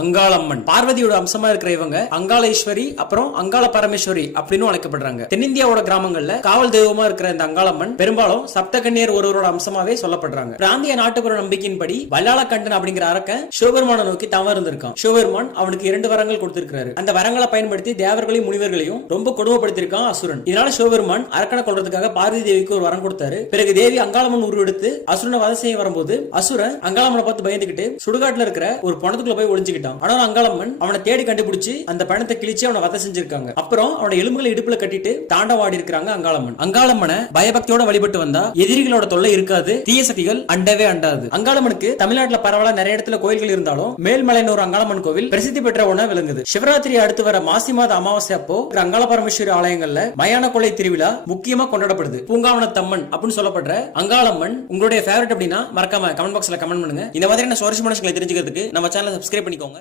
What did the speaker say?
அங்காளம்மன். பார்வதியோட அம்சமா இருக்கிற இவங்க அங்காளேஸ்வரி அப்புறம் அங்காள பரமேஸ்வரி அப்படின்னு அழைக்கப்படுறாங்க. தென்னிந்தியாவோட கிராமங்கள்ல காவல் தெய்வமா இருக்கிற இந்த அங்காளம்மன் பெரும்பாலும் சப்தகன்னியர் ஒருவரோட அம்சமாவே சொல்லப்படுறாங்க. பிராந்திய நாட்டுப்புற நம்பிக்கையின்படி வல்லாளக்கண்டன் அப்படிங்கிற அரக்க சிவபெருமானை நோக்கி தவம் இருந்திருக்கான். சிவபெருமான் அவனுக்கு இரண்டு வரங்கள் கொடுத்திருக்கிறாரு. அந்த வரங்களை பயன்படுத்தி தேவர்களையும் முனிவர்களையும் ரொம்ப கொடுமைப்படுத்திருக்கான் அசுரன். இதனால சிவபெருமான் அரக்கனை கொள்றதுக்காக பார்வதி தேவிக்கு ஒரு வரம் கொடுத்தாரு. பிறகு தேவி அங்காளம்மன் உருவெடுத்து அசுரனை வதை செய்ய வரும்போது அசுரன் அங்காளம்மனை பார்த்து பயந்துகிட்டு சுடுகாட்டுல இருக்கிற ஒரு பணத்துக்குள்ள போய் ஒளிஞ்சுக்கிட்டான் ஆனா அங்காளம்மன் அவனை தேடி கண்டுபிடிச்சு அந்த பணத்தை கிழிச்சு அவனை வதை செஞ்சிருக்காங்க. அப்புறம் அவனோட எலும்புகளை இடுப்புல கட்டிட்டு தாண்டவாடி இருக்கிறாங்க அங்காளம்மன். அங்காளம்மனை பயபக்தியோட வழிபட்டு வந்தா எதிரிகளோட தொல்லை இருக்காது தீய சக்திகள் அண்டவே அண்டாது. அங்காளம்மனுக்கு தமிழ்நாட்டுல பரவாயில்ல நிறைய இடத்துல கோயில்கள் இருந்தாலும் மேல்மலையனூர் அங்காளம்மன் கோவில் பிரசித்தி பெற்ற ஒண்ணா விளங்குது. சிவராத்திரி அடுத்து வர மாசி மாத அமாவாசை அப்போ அங்காள பரமேஸ்வரி ஆலயங்கள்ல மயான கொள்ளை திருவிழா முக்கியமா கொண்டாடப்படுது. பூங்காவனத்தம்மன் அப்படின்னு சொல்லப்படுற அங்காளம்மன் உங்களுடைய ஃபேவரட் அப்படின்னா மறக்காம கமெண்ட் பாக்ஸ்ல கமெண்ட் பண்ணுங்க. இந்த மாதிரியான சுவாரஸ்யமான தெரிஞ்சுக்கிறதுக்கு நம்ம சேனலை சப்ஸ்கிரைப் பண்ணிக்கோங்க.